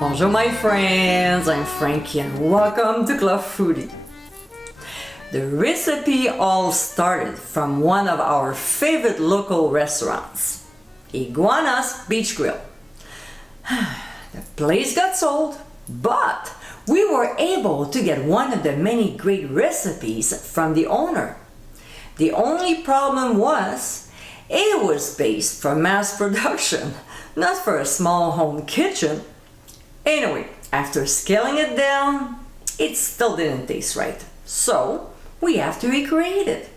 Bonjour my friends, I'm Frankie and welcome to Club Foodie. The recipe all started from one of our favorite local restaurants, Iguana's Beach Grill. The place got sold, but we were able to get one of the many great recipes from the owner. The only problem was, it was based for mass production, not for a small home kitchen. Anyway, after scaling it down, it still didn't taste right. So, we have to recreate it.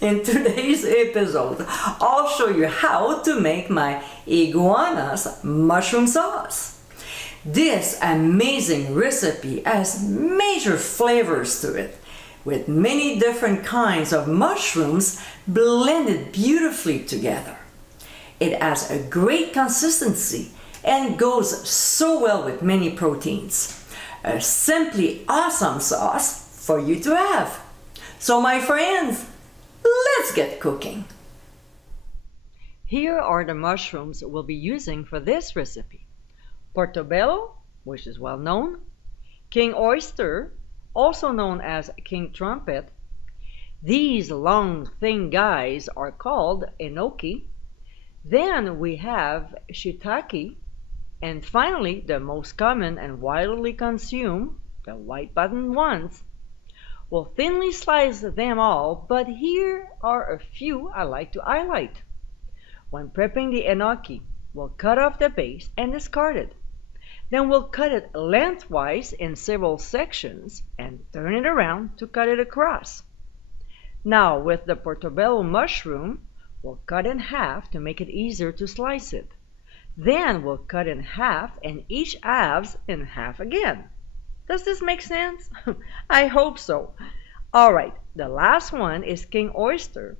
In today's episode, I'll show you how to make my iguana's mushroom sauce. This amazing recipe has major flavors to it, with many different kinds of mushrooms blended beautifully together. It has a great consistency and goes so well with many proteins. A simply awesome sauce for you to have. So my friends, let's get cooking. Here are the mushrooms we'll be using for this recipe. Portobello, which is well known. King oyster, also known as king trumpet. These long thin guys are called enoki. Then we have shiitake, and finally the most common and widely consumed, the white button ones. We'll thinly slice them all, but here are a few I like to highlight. When prepping the enoki, we'll cut off the base and discard it. Then we'll cut it lengthwise in several sections and turn it around to cut it across. Now with the portobello mushroom, we'll cut in half to make it easier to slice it. Then we'll cut in half and each halves in half again. Does this make sense? I hope so. Alright, the last one is king oyster,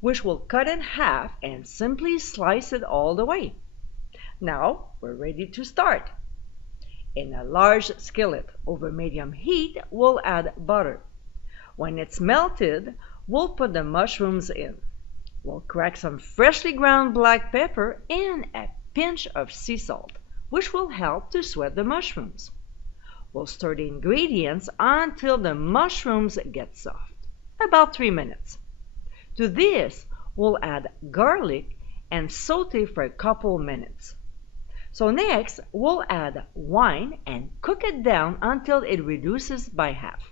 which we'll cut in half and simply slice it all the way. Now we're ready to start. In a large skillet over medium heat, we'll add butter. When it's melted, we'll put the mushrooms in. We'll crack some freshly ground black pepper and a pinch of sea salt, which will help to sweat the mushrooms. We'll stir the ingredients until the mushrooms get soft, about 3 minutes. To this, we'll add garlic and saute for a couple minutes. So next, we'll add wine and cook it down until it reduces by half.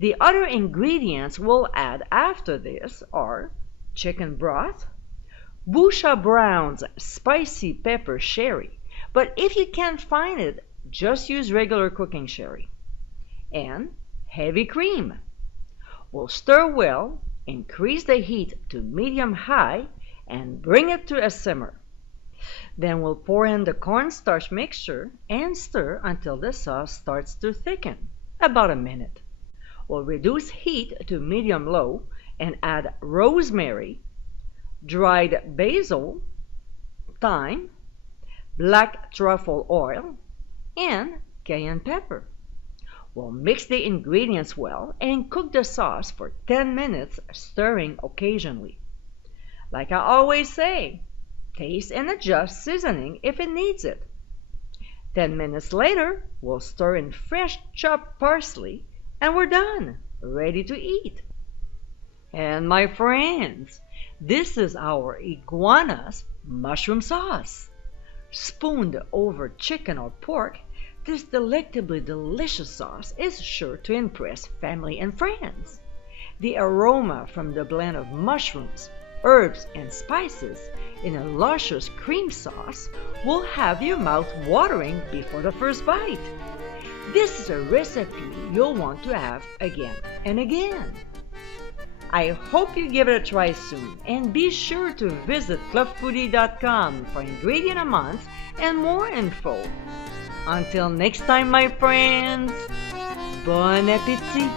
The other ingredients we'll add after this are chicken broth, Bouchard Brown's spicy pepper sherry, but if you can't find it, just use regular cooking sherry, and heavy cream. We'll stir well, increase the heat to medium-high, and bring it to a simmer. Then we'll pour in the cornstarch mixture and stir until the sauce starts to thicken, about a minute. We'll reduce heat to medium-low and add rosemary, dried basil, thyme, black truffle oil, and cayenne pepper. We'll mix the ingredients well and cook the sauce for 10 minutes, stirring occasionally. Like I always say, taste and adjust seasoning if it needs it. 10 minutes later, we'll stir in fresh chopped parsley and we're done, ready to eat. And my friends, this is our iguana's mushroom sauce. Spooned over chicken or pork, this delectably delicious sauce is sure to impress family and friends. The aroma from the blend of mushrooms, herbs, and spices in a luscious cream sauce will have your mouth watering before the first bite. This is a recipe you'll want to have again and again. I hope you give it a try soon, and be sure to visit clubfoodie.com for ingredient amounts and more info. Until next time, my friends, bon appétit!